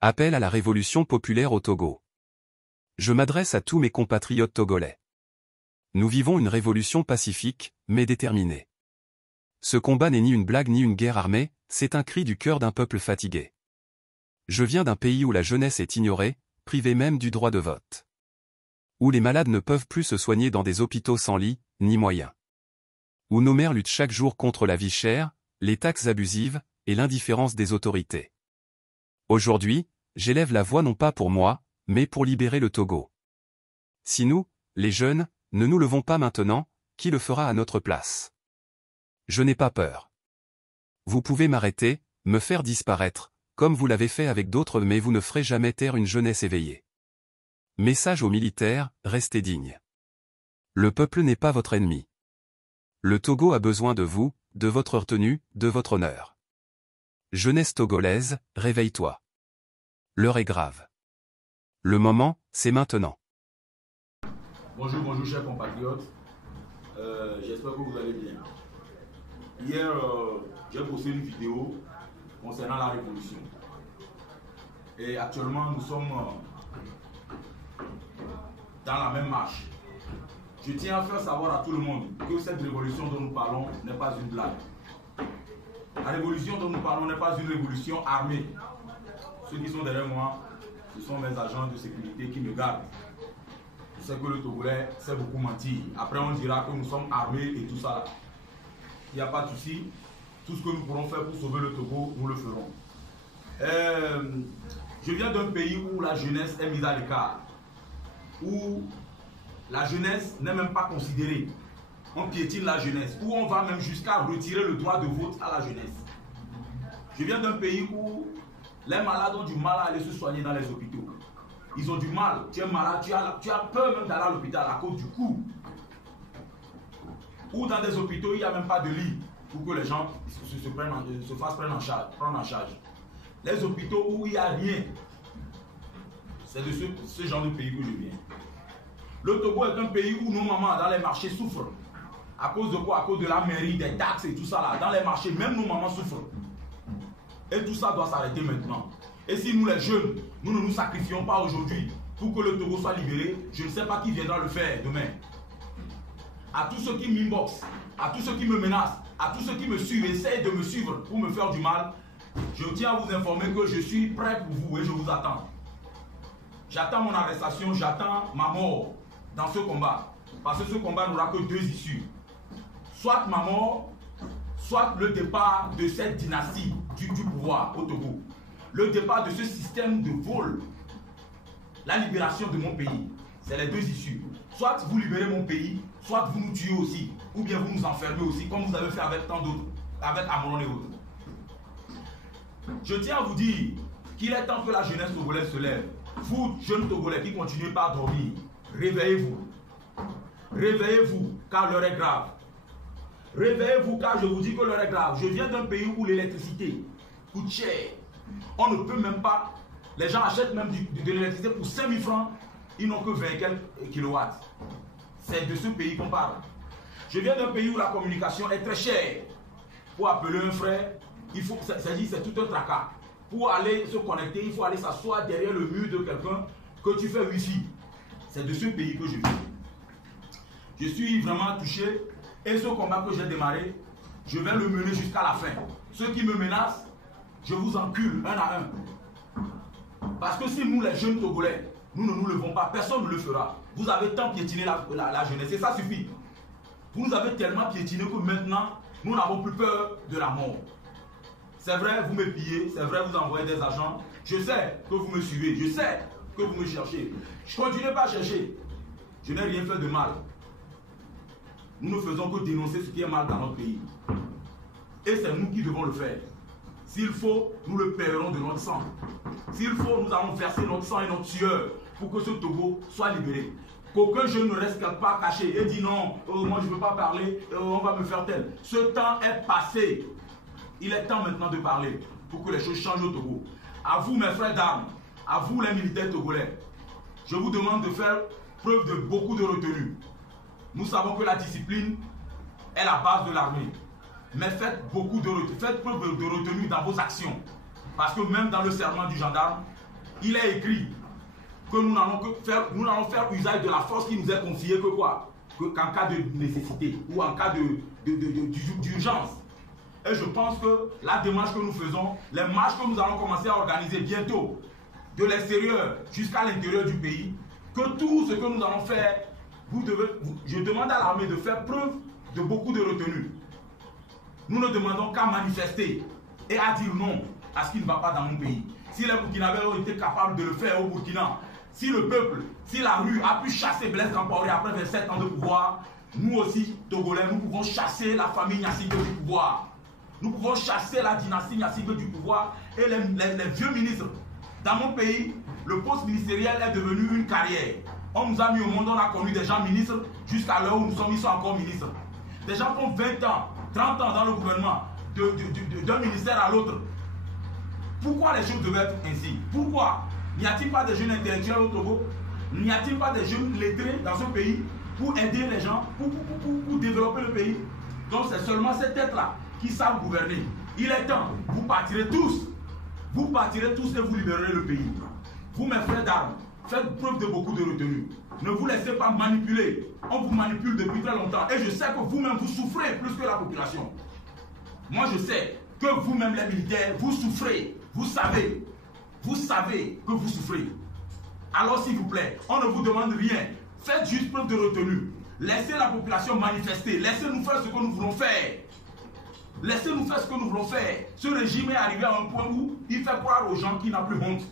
Appel à la révolution populaire au Togo. Je m'adresse à tous mes compatriotes togolais. Nous vivons une révolution pacifique, mais déterminée. Ce combat n'est ni une blague ni une guerre armée, c'est un cri du cœur d'un peuple fatigué. Je viens d'un pays où la jeunesse est ignorée, privée même du droit de vote. Où les malades ne peuvent plus se soigner dans des hôpitaux sans lit, ni moyens. Où nos mères luttent chaque jour contre la vie chère, les taxes abusives, et l'indifférence des autorités. Aujourd'hui, j'élève la voix non pas pour moi, mais pour libérer le Togo. Si nous, les jeunes, ne nous levons pas maintenant, qui le fera à notre place? Je n'ai pas peur. Vous pouvez m'arrêter, me faire disparaître, comme vous l'avez fait avec d'autres, mais vous ne ferez jamais taire une jeunesse éveillée. Message aux militaires, restez dignes. Le peuple n'est pas votre ennemi. Le Togo a besoin de vous, de votre retenue, de votre honneur. Jeunesse togolaise, réveille-toi. L'heure est grave. Le moment, c'est maintenant. Bonjour chers compatriotes. J'espère que vous allez bien. Hier, j'ai posté une vidéo concernant la révolution. Et actuellement, nous sommes dans la même marche. Je tiens à faire savoir à tout le monde que cette révolution dont nous parlons n'est pas une blague. La révolution dont nous parlons n'est pas une révolution armée. Ceux qui sont derrière moi, ce sont mes agents de sécurité qui me gardent. Je sais que le Togolais sait beaucoup mentir. Après, on dira que nous sommes armés et tout ça. Il n'y a pas de souci. Tout ce que nous pourrons faire pour sauver le Togo, nous le ferons. Je viens d'un pays où la jeunesse est mise à l'écart. Où la jeunesse n'est même pas considérée. On piétine la jeunesse. Où on va même jusqu'à retirer le droit de vote à la jeunesse. Je viens d'un pays où les malades ont du mal à aller se soigner dans les hôpitaux. Ils ont du mal. Tu es malade, tu as peur même d'aller à l'hôpital à cause du coût. Ou dans des hôpitaux, il n'y a même pas de lit pour que les gens se fassent prendre en charge. Les hôpitaux où il n'y a rien, c'est de ce genre de pays que je viens. Le Togo est un pays où nos mamans dans les marchés souffrent. À cause de quoi? À cause de la mairie, des taxes et tout ça là. Dans les marchés, même nos mamans souffrent. Et tout ça doit s'arrêter maintenant. Et si nous les jeunes, nous ne nous sacrifions pas aujourd'hui pour que le Togo soit libéré, je ne sais pas qui viendra le faire demain. À tous ceux qui m'inboxent, à tous ceux qui me menacent, à tous ceux qui me suivent, essayent de me suivre pour me faire du mal, je tiens à vous informer que je suis prêt pour vous et je vous attends. J'attends mon arrestation, j'attends ma mort dans ce combat. Parce que ce combat n'aura que deux issues. Soit ma mort, soit le départ de cette dynastie du pouvoir au Togo. Le départ de ce système de vol. La libération de mon pays. C'est les deux issues. Soit vous libérez mon pays, soit vous nous tuez aussi. Ou bien vous nous enfermez aussi, comme vous avez fait avec tant d'autres. Avec Amoron et autres. Je tiens à vous dire qu'il est temps que la jeunesse togolaise se lève. Vous, jeunes Togolais qui continuez pas à dormir, réveillez-vous. Réveillez-vous, car l'heure est grave. Réveillez-vous, car je vous dis que l'heure est grave. Je viens d'un pays où l'électricité coûte cher. On ne peut même pas. Les gens achètent même de l'électricité pour 5 000 francs. Ils n'ont que 20 quelques kilowatts. C'est de ce pays qu'on parle. Je viens d'un pays où la communication est très chère. Pour appeler un frère, c'est tout un tracas. Pour aller se connecter, il faut aller s'asseoir derrière le mur de quelqu'un que tu fais wifi. C'est de ce pays que je viens. Je suis vraiment touché. Et ce combat que j'ai démarré, je vais le mener jusqu'à la fin. Ceux qui me menacent, je vous encule un à un. Parce que si nous, les jeunes Togolais, nous ne nous levons pas, personne ne le fera. Vous avez tant piétiné la jeunesse et ça suffit. Vous nous avez tellement piétiné que maintenant, nous n'avons plus peur de la mort. C'est vrai, vous me pillez, c'est vrai, vous envoyez des agents. Je sais que vous me suivez, je sais que vous me cherchez. Je ne continue pas à chercher. Je n'ai rien fait de mal. Nous ne faisons que dénoncer ce qui est mal dans notre pays. Et c'est nous qui devons le faire. S'il faut, nous le paierons de notre sang. S'il faut, nous allons verser notre sang et notre sueur pour que ce Togo soit libéré. Qu'aucun jeune ne reste quelque part caché et dit non, moi je ne veux pas parler, on va me faire tel. Ce temps est passé. Il est temps maintenant de parler pour que les choses changent au Togo. À vous mes frères d'armes, à vous les militaires togolais, je vous demande de faire preuve de beaucoup de retenue. Nous savons que la discipline est la base de l'armée. Mais faites preuve de retenue dans vos actions. Parce que même dans le serment du gendarme, il est écrit que nous n'allons faire usage de la force qui nous est confiée que quoi? Qu'en cas de nécessité ou en cas d'urgence. Et je pense que la démarche que nous faisons, les marches que nous allons commencer à organiser bientôt, de l'extérieur jusqu'à l'intérieur du pays, que tout ce que nous allons faire, je demande à l'armée de faire preuve de beaucoup de retenue. Nous ne demandons qu'à manifester et à dire non à ce qui ne va pas dans mon pays. Si les Burkinabés ont été capables de le faire au Burkina, si le peuple, si la rue a pu chasser Blaise Compaoré après 27 ans de pouvoir, nous aussi, Togolais, nous pouvons chasser la famille Gnassingbé du pouvoir. Nous pouvons chasser la dynastie Gnassingbé du pouvoir et les vieux ministres. Dans mon pays, le poste ministériel est devenu une carrière. On nous a mis au monde, on a connu des gens ministres, jusqu'à l'heure où nous sommes, ils sont encore ministres. Des gens qui ont 20 ans, 30 ans dans le gouvernement, d'un ministère à l'autre. Pourquoi les choses devaient être ainsi? Pourquoi? N'y a-t-il pas de jeunes intellectuels au Togo? N'y a-t-il pas de jeunes lettrés dans ce pays pour aider les gens, pour développer le pays? Donc c'est seulement ces têtes-là qui savent gouverner. Il est temps, vous partirez tous et vous libérerez le pays. Vous, mes frères d'armes, faites preuve de beaucoup de retenue. Ne vous laissez pas manipuler. On vous manipule depuis très longtemps. Et je sais que vous-même, vous souffrez plus que la population. Moi, je sais que vous-même, les militaires, vous souffrez. Vous savez que vous souffrez. Alors, s'il vous plaît, on ne vous demande rien. Faites juste preuve de retenue. Laissez la population manifester. Laissez-nous faire ce que nous voulons faire. Laissez-nous faire ce que nous voulons faire. Ce régime est arrivé à un point où il fait croire aux gens qu'il n'a plus honte.